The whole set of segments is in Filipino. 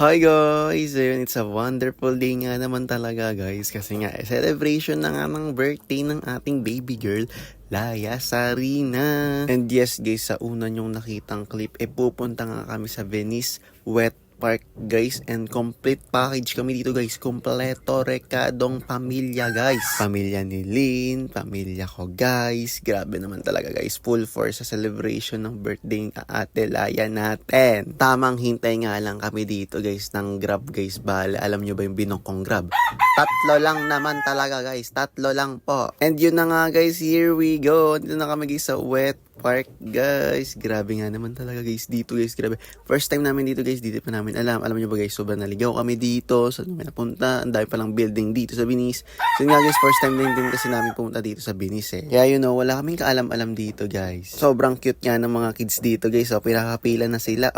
Hi guys! Ayun, it's a wonderful day nga naman talaga guys. Kasi nga, celebration na nga ng birthday ng ating baby girl, Laya Sarina. And yes guys, sa una nyong nakitang clip, pupunta nga kami sa Venice Wet Park guys, and complete package kami dito guys. Kompleto rekadong pamilya guys. Pamilya ni Lynn, pamilya ko guys. Grabe naman talaga guys, full force sa celebration ng birthday ng ate Laya natin. Tamang hintay nga lang kami dito guys ng Grab guys. Bale, alam nyo ba yung binokong Grab? Tatlo lang naman talaga guys, tatlo lang po. And yun na nga guys, here we go. Dito na kami guys sa Wet Park guys. Grabe nga naman talaga guys dito guys, grabe. First time namin dito guys, dito pa namin alam nyo ba guys, sobrang naligaw kami dito. Saan kami napunta, ang dami palang building dito sa Venice. So nga guys, first time din kasi namin pumunta dito sa Venice Kaya you know, wala kaming kaalam-alam dito guys. Sobrang cute nga ng mga kids dito guys. So pinakapila na sila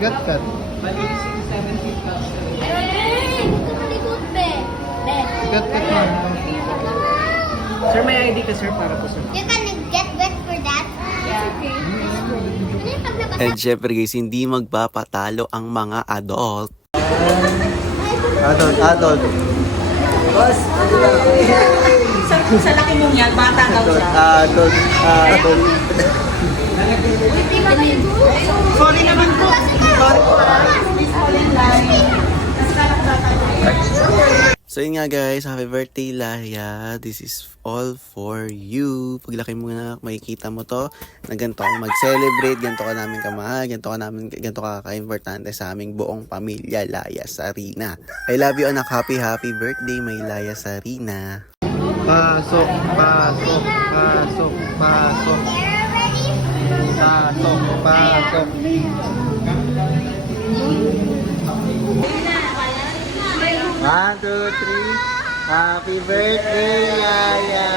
Gat-gat. Gat-gat lang. Sir, may ID ka sir para po sa You can get wet for that. It's okay. And syempre guys, hindi magpapatalo ang mga adult. Adult. Boss, sa laki mong yan, bata daw siya. Adult. Sorry naman po. Sorry po. So yun nga guys, happy birthday Laya. This is all for you. Paglaki mo na, makikita mo to na ganito ako mag-celebrate, ganito ka namin kamahal, ganito ka ka-importante sa aming buong pamilya, Laya Sarina. I love you anak, happy birthday my Laya Sarina. Pasok. One, two, three. Happy birthday, Laya.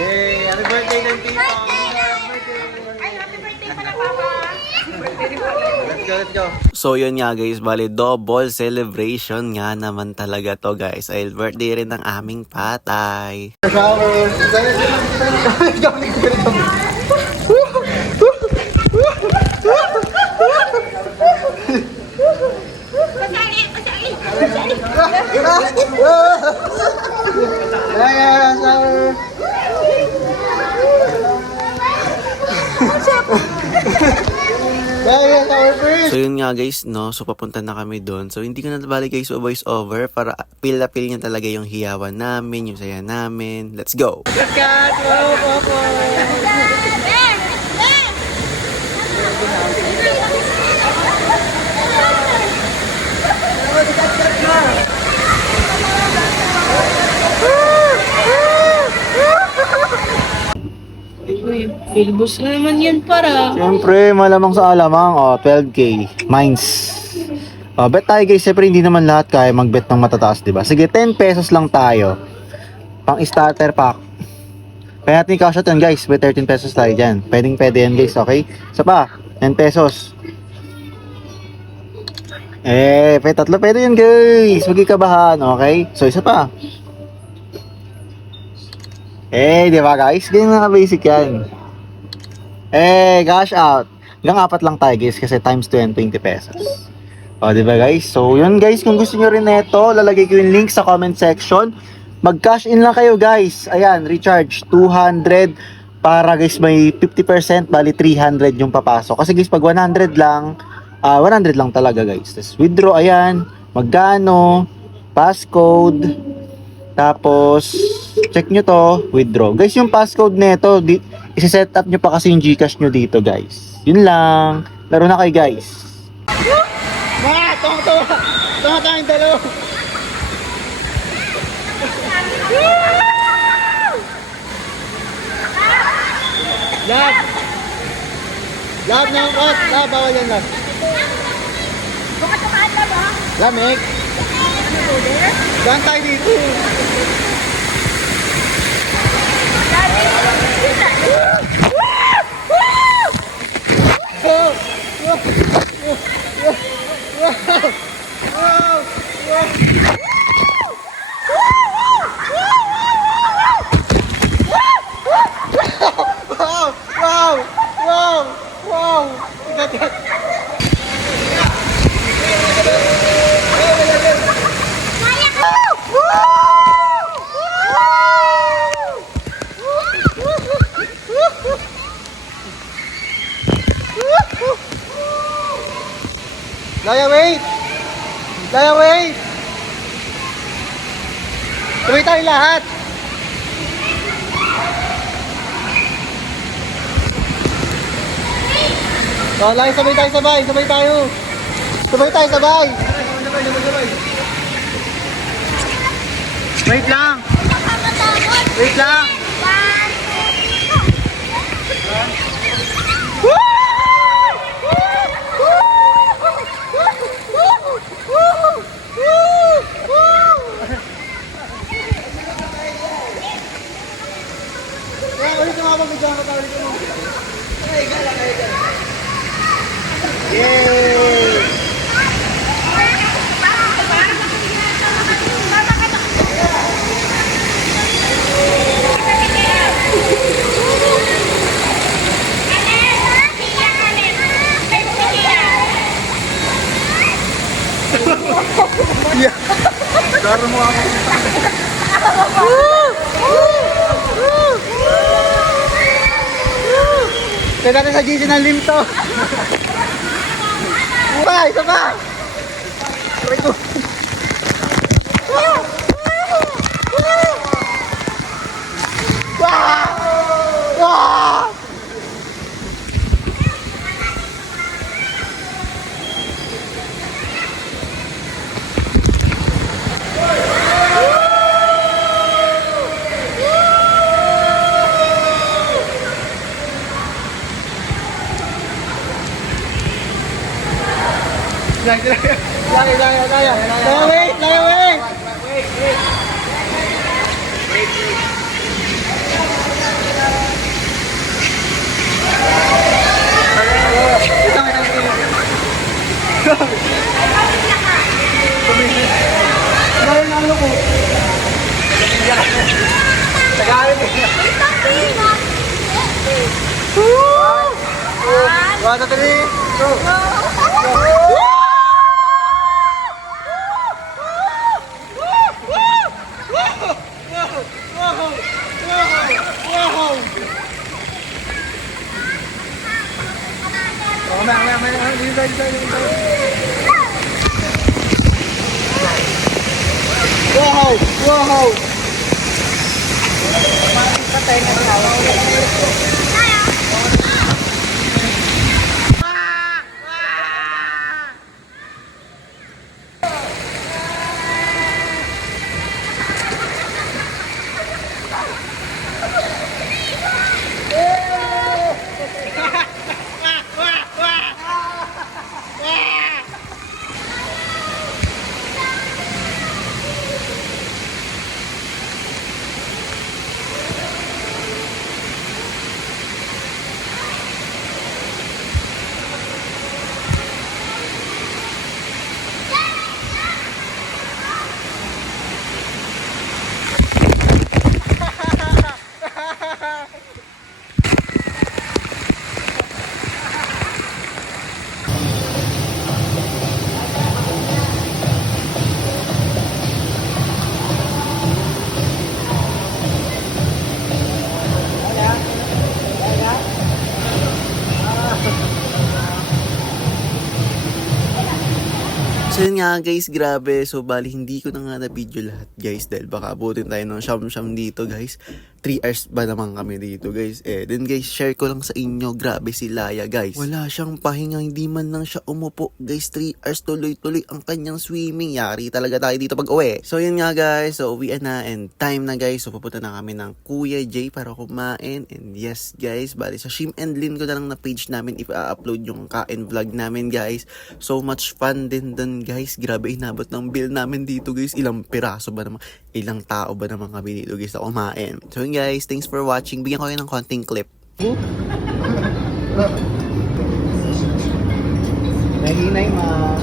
Yay! Happy birthday ng tito! Ay, happy birthday pala, Papa. Let's go. So yun nga guys, bali double celebration nga naman talaga to guys. Ay birthday rin ng aming patay. Shower! Laya, shower! Laya, shower first! So yun nga guys, no, so papunta na kami doon. So hindi ko na bali guys voice over para feel na feel niya talaga yung hiyawan namin, yung saya namin. Let's go! Kat! Wow, Papa! Uy, Pilbus na naman yan para. Siyempre, malamang sa alamang, 12K, mines. Bet tayo guys, siyempre hindi naman lahat kaya mag-bet ng matataas, diba? Sige, 10 pesos lang tayo. Pang starter pack. Kaya natin cash out yan guys, bet 13 pesos tayo dyan. Pwede yan guys, okay? Isa pa, 10 pesos. Tatlo pwede yan guys. Huwag ikabahan, okay? So, isa pa. Di ba guys? Ganyan na basic yan. Cash out. Hanggang 4 lang tayo guys kasi times 2 and 20 pesos. Di ba guys? So, yun guys. Kung gusto nyo rin neto, lalagay ko yung link sa comment section. Mag-cash in lang kayo guys. Ayan, recharge 200 para guys may 50%, bali 300 yung papasok. Kasi guys, pag 100 lang, 100 lang talaga guys. Tapos withdraw, ayan, magkano, passcode, tapos check nyo to, withdraw. Guys, yung passcode neto, isi-set up nyo pa kasi yung Gcash nyo dito guys. Yun lang. Laro na kayo guys. Tunga tayong dalawa. Lab na ang kot. Bawal yan lab. Bukas sa kanta ba? Lamig. Saan tayo dito? Wow! Laya, wait! Laya, wait! Sabay tayo lahat! Oh, Laya, sabay tayo, sabay! Sabay tayo! Sabay tayo, sabay! Wait lang! Wait lang! Ulit yung mga bigyan ka ulit mo. Yay! Yeah. Daro mo ako. Kaya natin sa GC ng limto. Isa pa! Aray ko. Laya, wait! Laya, wait! Laya, nalo ko. Tagalin mo. 1, 2, 3, go! Wow! Wow! Patay na So yun nga guys, grabe. So bali hindi ko na nga na video lahat guys dahil baka abutin tayo ng syam-syam dito guys. 3 hours ba naman kami dito guys. Then guys, share ko lang sa inyo, grabe si Laya guys. Wala siyang pahinga, hindi man lang siya umupo guys. 3 hours tuloy-tuloy ang kanyang swimming. Yari talaga tayo dito pag uwi. So yun nga guys, so uwian na and time na guys. So pupunta na kami ng Kuya Jay para kumain. And yes guys, bali sa Shim and Lin ko na lang na page namin i-upload yung kain vlog namin guys. So much fun din dun guys. Grabe, inabot ng bill namin dito guys. Ilang piraso ba naman, ilang tao ba naman kami dito guys na kumain. So yun guys, thanks for watching. Bigyan ko kayo ng konting clip. Nahinay, ma.